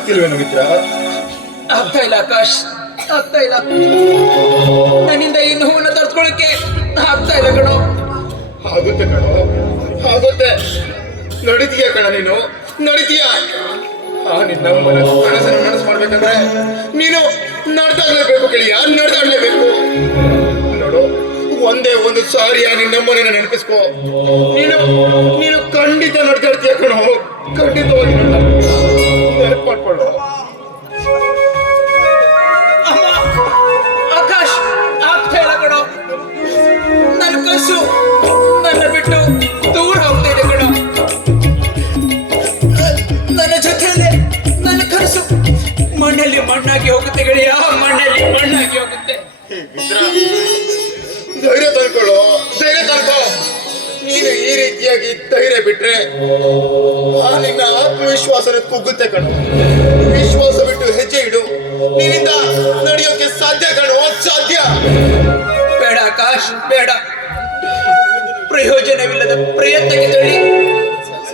ಆಗ್ತಿಲ್ವೇನು ಮಿತ್ರ? ಆಗ್ತಾ ಇಲ್ಲ ಆಕಾಶ್, ಆಗ್ತಾ ಇಲ್ಲ. ನನ್ನಿಂದ ಈ ನೋವನ್ನು ತಡ್ಕೊಳಕ್ಕೆ ಆಗ್ತಾ ಇಲ್ಲ ಕಣೋ. ಆಗುತ್ತೆ ಕಣೋ, ಆಗುತ್ತೆ. ನಡಿತೀಯ ಕಣ ನೀನು, ನಡಿತೀಯ. ನಿನ್ನ ಕನಸನ್ನು ನನಸು ಮಾಡ್ಬೇಕಂದ್ರೆ ನೀನು ನಡ್ದಾಡ್ಲೇಬೇಕು ಗೆಳೆಯ, ನಡ್ದಾಡ್ಲೇಬೇಕು. ನೋಡು, ಒಂದೇ ಒಂದು ಸಾರಿಯ ನಿನ್ನಮ್ಮನ ನೆನಪಿಸ್ಕೋ. ನೀನು ನೀನು ಖಂಡಿತ ನಡ್ದಾಡ್ತೀಯ ಕಣೋ, ಖಂಡಿತವಾಗಿ ನೆನಪು ಮಾಡ್ಕೊಳ್ಳೋ. ಆಕಾಶ್, ಆಗ್ತಾ ಇಲ್ಲ ಕಣೋ. ನನ್ನ ಕನಸು ನನ್ನ ಬಿಟ್ಟು ದೂರ ಹೋಗ್ತಾ ಇದೆ ಕಣೋ. ನನ್ನ ಜೊತೆಯಲ್ಲೇ ನನ್ನ ಕನಸು ಮಣ್ಣಲ್ಲಿ ಮಣ್ಣಾಗಿ ಹೋಗುತ್ತೆ ಗೆಳೆಯ, ಮಣ್ಣಲ್ಲಿ ಮಣ್ಣಾಗಿ ಹೋಗುತ್ತೆ. ಧೈರ್ಯ ತಂದ್ಕೊಳ್ಳೋ, ಧೈರ್ಯ ತಂದ್ಕೋ. ನೀನು ಈ ರೀತಿಯಾಗಿ ಧೈರ್ಯ ಬಿಟ್ರೆ ನಿನ್ನ ಆತ್ಮವಿಶ್ವಾಸನ ಕುಗ್ಗುತ್ತೆ ಕಣೋ. ವಿಶ್ವಾಸ ಬಿಟ್ಟು ಹೆಜ್ಜೆ ಇಡು, ನಿನ್ನಿಂದ ನಡೆಯೋಕೆ ಸಾಧ್ಯ ಕಣೋ, ಸಾಧ್ಯ. ಬೇಡ ಆಕಾಶ್, ಬೇಡ. ಪ್ರಯೋಜನವಿಲ್ಲದ ಪ್ರಯತ್ನಕ್ಕೆ ತಳಿ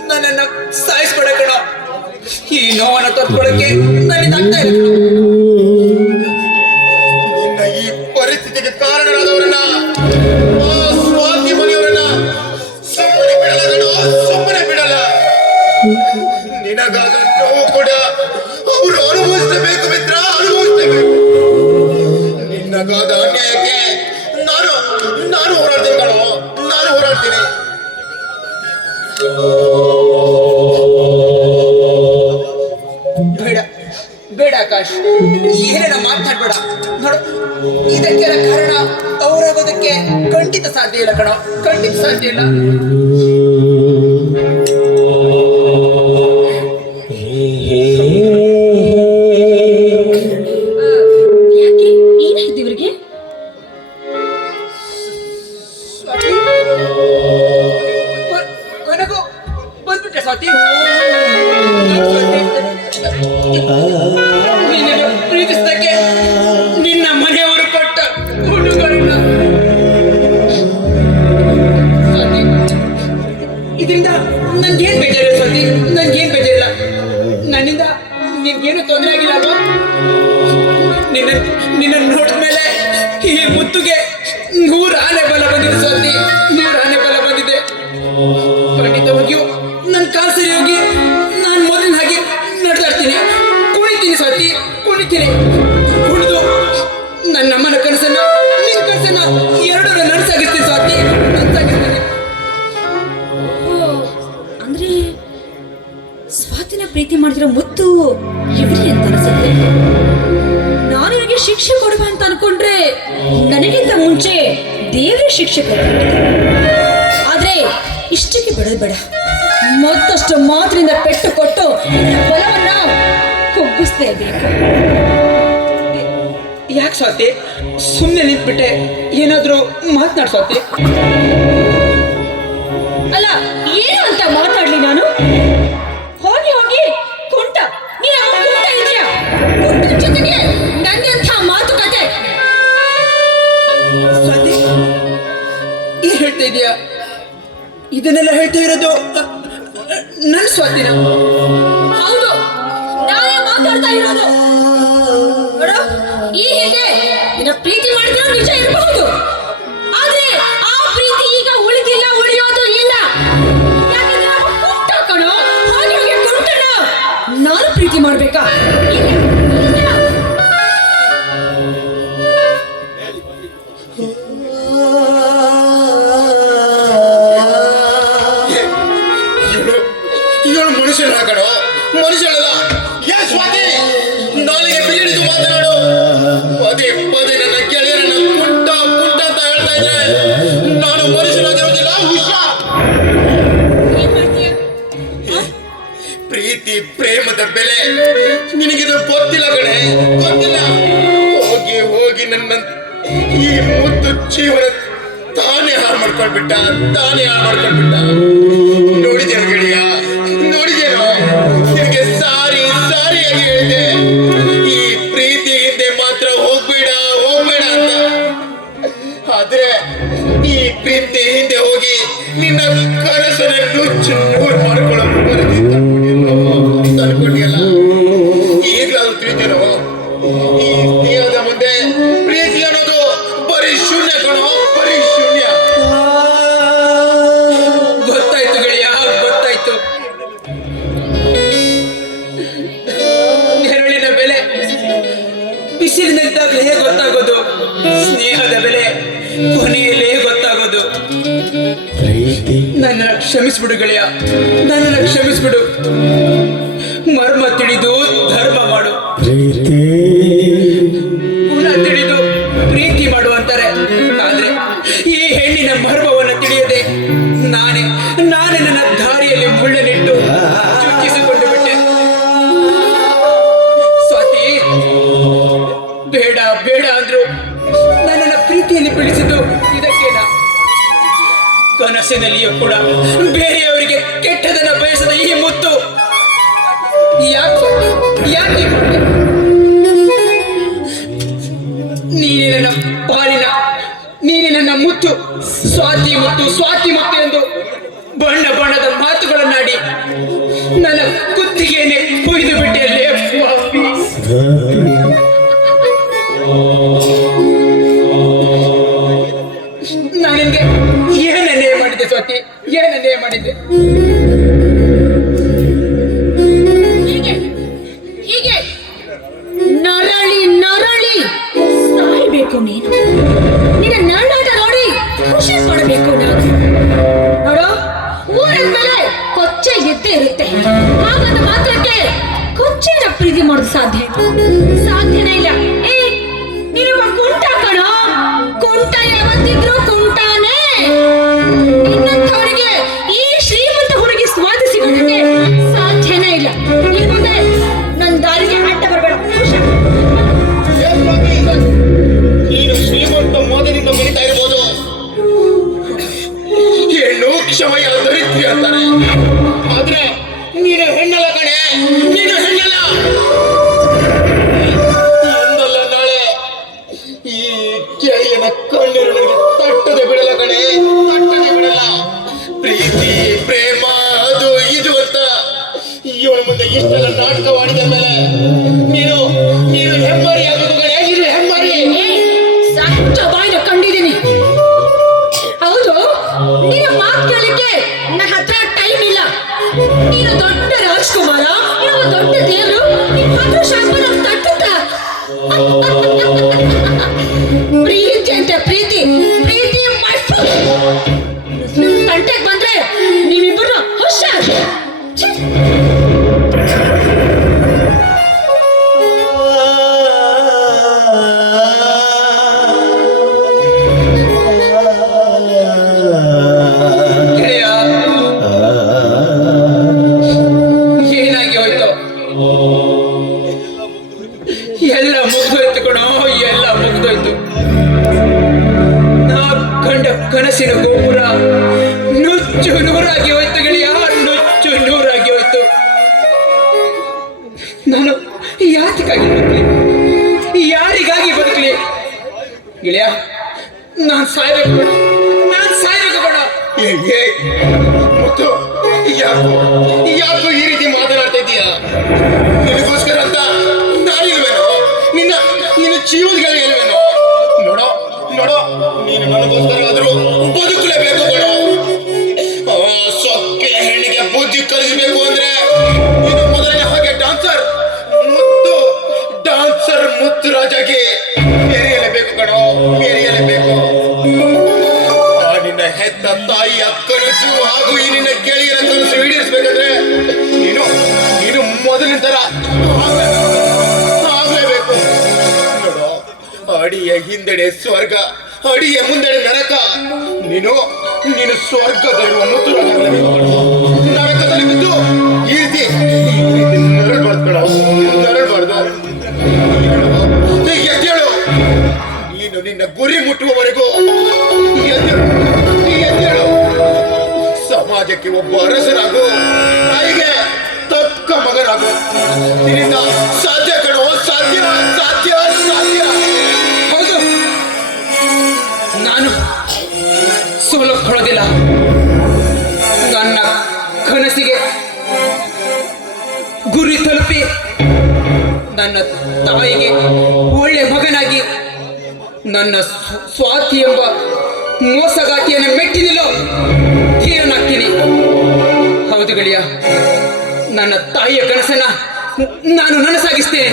ನನ್ನನ್ನು ಸಾಯಿಸ್ಬೇಡ ಕಣೋ. ಈ ನೋವನ್ನು ತಡ್ಕೊಳ್ಳಕ್ಕೆ ನನ್ನಿಂದ ಆಗ್ತಾ ಇಲ್ಲ ಕಣೋ. ನಿನ್ನ ಈ ಪರಿಸ್ಥಿತಿಗೆ ಕಾರಣರಾದವರನ್ನ, ಆ ಸ್ವಾತಿ ಮನೆಯವರನ್ನ ಸುಮ್ಮನೆ ಬಿಡಲ್ಲ ಕಣೋ, ಸುಮ್ಮನೆ ಬಿಡಲ್ಲ. ನಿನಗಾದ ನೋವು ಕೂಡ ಅವರು ಅನುಭವಿಸಬೇಕು ಮಿತ್ರ, ಅನುಭವಿಸಬೇಕು. ನಿನಗಾದ ಅನ್ಯಾಯಕ್ಕೆ ನಾನು ಹೋರಾಡ್ತೀನಿ ಕಣೋ, ನಾನು ಹೋರಾಡ್ತೀನಿ. ಬೇಡ ಬೇಡ ಆಕಾಶ್, ಏನೇನ ಮಾತಾಡ್ಬೇಡ. ನೋಡು, ಇದಕ್ಕೆಲ್ಲ ಕಾರಣ ಅವರಾಗೋದಕ್ಕೆ ಖಂಡಿತ ಸಾಧ್ಯ ಇಲ್ಲ ಕಣೋ, ಖಂಡಿತ ಸಾಧ್ಯ ಇಲ್ಲ. ಯಾಕೆ ಏನಾಯ್ತು ಇವ್ರಿಗೆ? ಕೊನೆಗೂ ಬಂದ್ಬಿಟ್ಟೆ ಸ್ವಾತಿ. ನಿನ್ನನ್ನು ಪ್ರೀತಿಸದಕ್ಕೆ ನಿನ್ನ ಮನೆಯವರು ಕೊಟ್ಟ ಹುಡುಗರನ್ನ ಸ್ವಾತಿ, ಇದರಿಂದ ನನ್ಗೇನ್ ಬೇಜಾರಿಲ್ಲ ಸ್ವಾತಿ, ನನ್ಗೇನ್ ಬೇಜಾರಿಲ್ಲ. ನನ್ನಿಂದ ನಿನ್ಗೇನು ತೊಂದರೆ ಆಗಿಲ್ಲ ಅಲ್ವಾ? ನಿನ್ನ ನೋಡಿದ್ಮೇಲೆ ಈ ಮುತ್ತುಗೆ 100 ಆನೆ ಬಲ ಬಂದಿದೆ ಸ್ವಾತಿ, 100 ಆನೆ ಬಲ ಬಂದಿದೆ. ಖಂಡಿತವಾಗಿಯೂ ನನ್ನ ಕಾಲು ಸರಿ ಹೋಗಿ ನಾನು ಮೊದಲಿನ ಹಾಗೆ ನಡೆದಾಡ್ತೀನಿ, ಕುಣಿತೀನಿ ಸ್ವಾತಿ, ಕುಣಿತೀನಿ. ಕುಣಿದು ನನ್ನ ಅಮ್ಮನ ಕನಸನ್ನ, ನಿನ್ನ ಕನಸನ್ನ ಎರಡನ್ನ ನನಸಾಗಿಸ್ತೀನಿ ಸ್ವಾತಿ, ನನಸಾಗಿಸ್ತೀನಿ. ಅಂದ್ರೆ ಸ್ವಾತಿನ ಪ್ರೀತಿ ಮಾಡ್ತಿರೋ ಮುತ್ತು ಇವರಿಗೆ ಅಂತ ಅನ್ಸುತ್ತೆ. ನಾನು ಇವರಿಗೆ ಶಿಕ್ಷೆ ಕೊಡುವ ಅಂತ ಅನ್ಕೊಂಡ್ರೆ ನನಗಿಂತ ಮುಂಚೆ ದೇವರೇ ಶಿಕ್ಷೆ ಕೊಡ್ತಾರೆ. ಆದ್ರೆ ಇಷ್ಟಕ್ಕೆ ಬಿಡೋದು ಬೇಡ, ಮತ್ತಷ್ಟು ಮಾತಿನಿಂದ ಪೆಟ್ಟು ಕೊಟ್ಟು ಬಲವನ್ನ ಕುಗ್ಗಿಸ್ತಾ ಇರ್ಬೇಕು. ಯಾಕೆ ಸ್ವಾತಿ ಸುಮ್ಮನೆ ನಿಂತ್ಬಿಟ್ಟೆ? ಏನಾದ್ರೂ ಮಾತನಾಡ್ ಸ್ವಾತಿ. ಅಲ್ಲ, ಏನು ಅಂತ ಮಾತಾಡ್ಲಿ ನಾನು? ಹೋಗಿ ಹೋಗಿ ಕುಂಟ, ನೀನು ಕುಂಟ ಇದೆಯಾ? ಕುಂಟದ ಜೊತೆಗೆ ನಂಗೆ ಅಂತ ಮಾತುಕತೆ. ಸ್ವಾತಿ, ಏನ್ ಹೇಳ್ತಾ ಇದೀಯಾ? ಇದನ್ನೆಲ್ಲ ಹೇಳ್ತಾ ಇರೋದು ನನ್ನ ಸ್ವಾತಿನ? ಹೌದು, ನಾನೇ ಮಾತಾಡ್ತಾ ಇರೋದು. ನೋಡು, ಈ ಹಿಂದೆ ನಿನ್ನ ಪ್ರೀತಿ ಮಾಡಿದ್ರು ನಿಜ ಇರಬಹುದು, ಆದ್ರೆ ಆ ಪ್ರೀತಿ ಈಗ ಉಳಿದಿಲ್ಲ, ಉಳಿಯೋದು ಇಲ್ಲ. ಯಾಕಂದ್ರೆ ನಾವು ಕುಂಟ ಕಣೋ, ಹೋಗಿ ಹೋಗಿ ಕುಂಟನ. ನಾನು ಪ್ರೀತಿ ಮಾಡ್ಬೇಕಾ? ಇಲ್ಲ, ಇಲ್ಲ. ಇವಳು ಮನುಷ್ಯನ ಕಣೋ, ಮನುಷ್ಯನಲ್ಲ. ಯಾ ಸ್ವಾತಿ, ನಾಲಿಗೆ ಬೀಳಿದು ಮಾತನಾಡು. ಪದೇ ಪದೇ ನನ್ನ ಗೆಳೆಯರನ್ನ ಕುಂಟ ಕುಂಟ ಅಂತ ಹೇಳ್ತಾ ಇದ್ರೆ ನಾನು ಮನುಷ್ಯನಾಗಿರೋದಿಲ್ಲ, ಹುಷಾರ್. ಏನ್ ಮಾಡ್ತೀಯ? ಪ್ರೀತಿ ಪ್ರೇಮದ ಬೆಲೆ ನಿನಗಿದು ಗೊತ್ತಿಲ್ಲ ಕಣೆ, ಗೊತ್ತಿಲ್ಲ. ಹೋಗಿ ಹೋಗಿ ನನ್ನ ಈ ಮುದ್ದು ಜೀವನ ತಾನೇ ಹಾಳು ಮಾಡ್ಕೊಂಡ್ಬಿಟ್ಟ, ತಾನೇ ಹಾಳು ಮಾಡ್ಕೊಂಡ್ಬಿಟ್ಟ. ನೋಡಿದೇನು ಗೆಳೆಯ, ನೋಡಿದೇನೋ? ನಿನಗೆ ಸಾರಿ ಸಾರಿಯಾಗಿ ಹೇಳಿದೆ, ಈ ಪ್ರೀತಿ ಹಿಂದೆ ಮಾತ್ರ ಹೋಗ್ಬೇಡ ಹೋಗ್ಬೇಡ ಅಂತ. ಆದ್ರೆ ಈ ಪ್ರೀತಿ ಹಿಂದೆ ಹೋಗಿ ನಿನ್ನ ಕನಸನ್ನ ನುಚ್ಚು ನೂರು ಮಾಡ್ಕೊಳ್ಳೋ ಅನ್ಕೊಂಡಿಯಲ್ಲ. ನನ್ನನ್ನು ಕ್ಷಮಿಸ್ಬಿಡು ಗೆಳೆಯ, ನನ್ನನ್ನು ಕ್ಷಮಿಸ್ಬಿಡು. ಮರ್ಮ ತಿಳಿದು ಧರ್ಮ ಮಾಡು, ಕುಲ ತಿಳಿದು ಪ್ರೀತಿ ಮಾಡು ಅಂತಾರೆ. ಆದ್ರೆ ಈ ಹೆಣ್ಣಿನ ಮರ್ಮವನ್ನು ತಿಳಿಯದೆ ನಾನೇ ನನ್ನ ದಾರಿಯಲ್ಲಿ ಮುಳ್ಳನಿಟ್ಟು ಚುಚ್ಚಿಸಿಕೊಂಡು ಬಿಟ್ಟೆ. ಸ್ವಾತಿ, ಬೇಡ ಬೇಡ ಅಂದ್ರು ನನ್ನನ್ನು ಪ್ರೀತಿಯಲ್ಲಿ ಬೆಳೆಸಿದ್ದು ಇದಕ್ಕೇನ? ಕನಸಿನಲ್ಲಿಯೂ ಕೂಡ ಬೇರೆಯವರಿಗೆ ಕೆಟ್ಟದನ್ನ ಬಯಸದ ಈ ಮುತ್ತು ಯಾಕೆ ನೀನೇ ನನ್ನ ಪಾಲಿನ, ನೀನೇ ನನ್ನ ಮುತ್ತು, ಸ್ವಾತಿ ಮುತ್ತು ಎಂದು ಬಣ್ಣ ಬಣ್ಣದ ಮಾತುಗಳನ್ನಾಡಿ ನನ್ನ ಕುತ್ತಿಗೆಯನ್ನೇ ಕೊಯ್ದು ಬಿಟ್ಟೆ. ನಾನು ನಿನ್ಗೆ ಏನನ್ನೇ ಮಾಡಿದ್ದೆ ಸ್ವಾತಿ, ಏನನ್ನೇ ಮಾಡಿದ್ದೆ? ಹೀಗೆ ನರಳಿ ನರಳಿ ಸಾಯ್ಬೇಕು ನೀನು. ನಿನ್ನ ನರಳಾಟ ನೋಡಿ ಖುಷಿ ಪಡಬೇಕು ನಾನು. ನೋಡು, ಊರಂದ್ಮೇಲೆ ಕೊಚ್ಚೆ ಇದ್ದೇ ಇರುತ್ತೆ. ಹಾಗಂತ ಮಾತ್ರಕ್ಕೆ ಕೊಚ್ಚೆನ ಪ್ರೀತಿ ಮಾಡೋದು ಸಾಧ್ಯನೇ ಇಲ್ಲ. ನೀನು ಕುಂಟ ಕಣೋ, ಕುಂಟ ಯಾವತ್ತಿದ್ರು ಕುಂಟಾನೇ. ನಿನ್ನಂಥವರಿಗೆ ಈ ಶ್ರೀಮಂತ ಹುಡುಗಿ ಸ್ವಾತಿ ಸಿಗೋದಕ್ಕೆ ಸಾಧ್ಯನೇ ಇಲ್ಲ. ಇನ್ನು ಮುಂದೆ ನನ್ನ ದಾರಿಗೆ ಅಡ್ಡ ಬರಬೇಡ. ನೀನು ಶ್ರೀಮಂತ ಮೋದದಿಂದ ಬೆಳೀತಾ ಇರ್ಬೋದು, ಹೆಣ್ಣು ಕ್ಷಮೆಯ ದರಿದ್ರಿ ಅಂತಾರೆ. ಆದ್ರೆ ನೀನು ಹೆಣ್ಣಲ್ಲ ಕಣೆ, ನೀನು ಹೆಣ್ಣಲ್ಲ. ಎಂದಲ್ಲ ನಾಳೆ ಈ ಕೆರೆಯನ ಕಣ್ಣೀರು ನನಗೆ ತಟ್ಟದೆ ಬಿಡಲ್ಲ ಕಣೆ, ತಟ್ಟದೆ ಬಿಡಲ್ಲ. ಪ್ರೀತಿ ಪ್ರೇಮ ಅದು ಇದು ಅಂತ ಇವಳ ಮುಂದೆ ಇಷ್ಟೆಲ್ಲ ನಾಟಕವಾಡಿದ ಮೇಲೆ ನೀನು ಹೆಮ್ಮರಿ ಆಗೋದು ಕಣೆ, ನೀನು ಹೆಮ್ಮರಿ. ಸಚ್ಚ ಬಾಯಿನ ಕಂಡಿದ್ದೀನಿ. ಹೌದು, ನಿನ್ನ ಮಾತು ಕೇಳಲಿಕ್ಕೆ ನನ್ನ ಹತ್ರ ಟೈಮ್ ಇಲ್ಲ. ನೀನು ದೊಡ್ಡ ರಾಜ್ಕುಮಾರ, ನೀವು ದೊಡ್ಡ ದೇವರು, ನಿಮ್ಮ ಹತ್ರ ಶಾಸ್ತ್ರ ತಟ್ಟುತ್ತ. ಪ್ರೀತಿ ಅಂತ ಪ್ರೀತಿ ತಂಟೆಗೆ ಬಂದ್ರೆ ನೀವಿಬ್ಬರು ಹುಷಾರ್. ಏನಾಗಿ ಹೋಯ್ತು? ಎಲ್ಲ ಮುಗ್ದೋಯ್ತು ಕಣೋ, ಎಲ್ಲ ಮುಗ್ದೋಯ್ತು. ನಾ ಕಂಡ ಕನಸಿನ ಗೋಪುರ ನುಚ್ಚು ನೂರಾಗಿ ಹೋಯ್ತು ಗೆಳೆಯ, ನುಚ್ಚು ನೂರಾಗಿ ಹೋಯ್ತು. ನಾನು ಯಾತಕ್ಕಾಗಿ ಬದುಕಲಿ, ಯಾರಿಗಾಗಿ ಬದುಕಲಿ ಗೆಳೆಯ? ನಾನು ಸಾಯ್ಬೇಕು ಬೇಡ. ಮುತ್ತು, ಯಾಕೋ ಈ ರೀತಿ ಮಾತನಾಡ್ತಾ ಇದೀಯ? ನಿನಗೋಸ್ಕರ ಅಂತ ನಾನಿಲ್ವೇನೋ? ನಿನ್ನ ಜೀವನಗಳು ಇಲ್ವೇನೋ? ನೋಡೋ, ನೀನು ನನಗೋಸ್ಕರ ಆದ್ರೂ ಬದುಕಲೇಬೇಕು ಕಣೋ. ಸೊಕ್ಕಿನ ಹೆಣ್ಣಿಗೆ ಬುದ್ಧಿ ಕಲಿಸಬೇಕು ಅಂದ್ರೆ ಇದು ಮೊದಲನೇ ಹಾಗೆ ಡಾನ್ಸರ್ ಮುತ್ತು ರಾಜಾಗಿ ಮೆರೆಯಲೇಬೇಕು ಕಣೋ, ಮೆರೆಯಲೇಬೇಕು. ನಿನ್ನ ಹೆತ್ತ ತಾಯಿಯ ಕನಸು ಹಾಗೂ ಈ ನಿನ್ನ ಗೆಳೆಯರ ಕನಸು ಈಡೇರಿಸಬೇಕಂದ್ರೆ ನೀನು ಮೊದಲಿನ ತರ ಆಗ್ಲೇಬೇಕು. ನೋಡು, ಅಡಿಯ ಹಿಂದೆಡೆ ಸ್ವರ್ಗ, ಅಡಿಯ ಮುಂದೆಡೆ ನರಕ. ನೀನು ಸ್ವರ್ಗದಲ್ಲಿರುವ ಮುತ್ತುರಾಗಲೇಬೇಕು. ನರಕದಲ್ಲಿ ಬಿದ್ದು ಈ ರೀತಿ ನರಳಬಾರ್ದು ಕಣ, ನರಳಬಾರ್ದು. ಎದ್ದೇಳು, ನೀನು ನಿನ್ನ ಗುರಿ ಮುಟ್ಟುವವರೆಗೂ ಎದ್ದೇಳು. ಸಮಾಜಕ್ಕೆ ಒಬ್ಬ ಅರಸನಾಗು, ತಾಯಿಗೆ ತಕ್ಕ ಮಗನಾಗು. ನಿನ್ನಿಂದ ಸಾಧ್ಯ ಕಣೋ, ಸಾಧ್ಯ. ಹೌದು, ನಾನು ಸೋಲಕ್ಕೊಳ್ಳೋದಿಲ್ಲ. ನನ್ನ ಕನಸಿಗೆ ಗುರಿ ತಲುಪಿ ನನ್ನ ತಾಯಿಗೆ ಒಳ್ಳೆ ಮಗನಾಗಿ ನನ್ನ ಸ್ವಾತಿ ಎಂಬ ಮೋಸಗಾತಿಯನ್ನು ಮೆಟ್ಟಿ ನಿಲ್ಲೋ ಧೀರನಾಗ್ತೀನಿ. ಹೌದು ಗೆಳೆಯ, ನನ್ನ ತಾಯಿಯ ಕನಸನ್ನ ನಾನು ನನಸಾಗಿಸ್ತೇನೆ.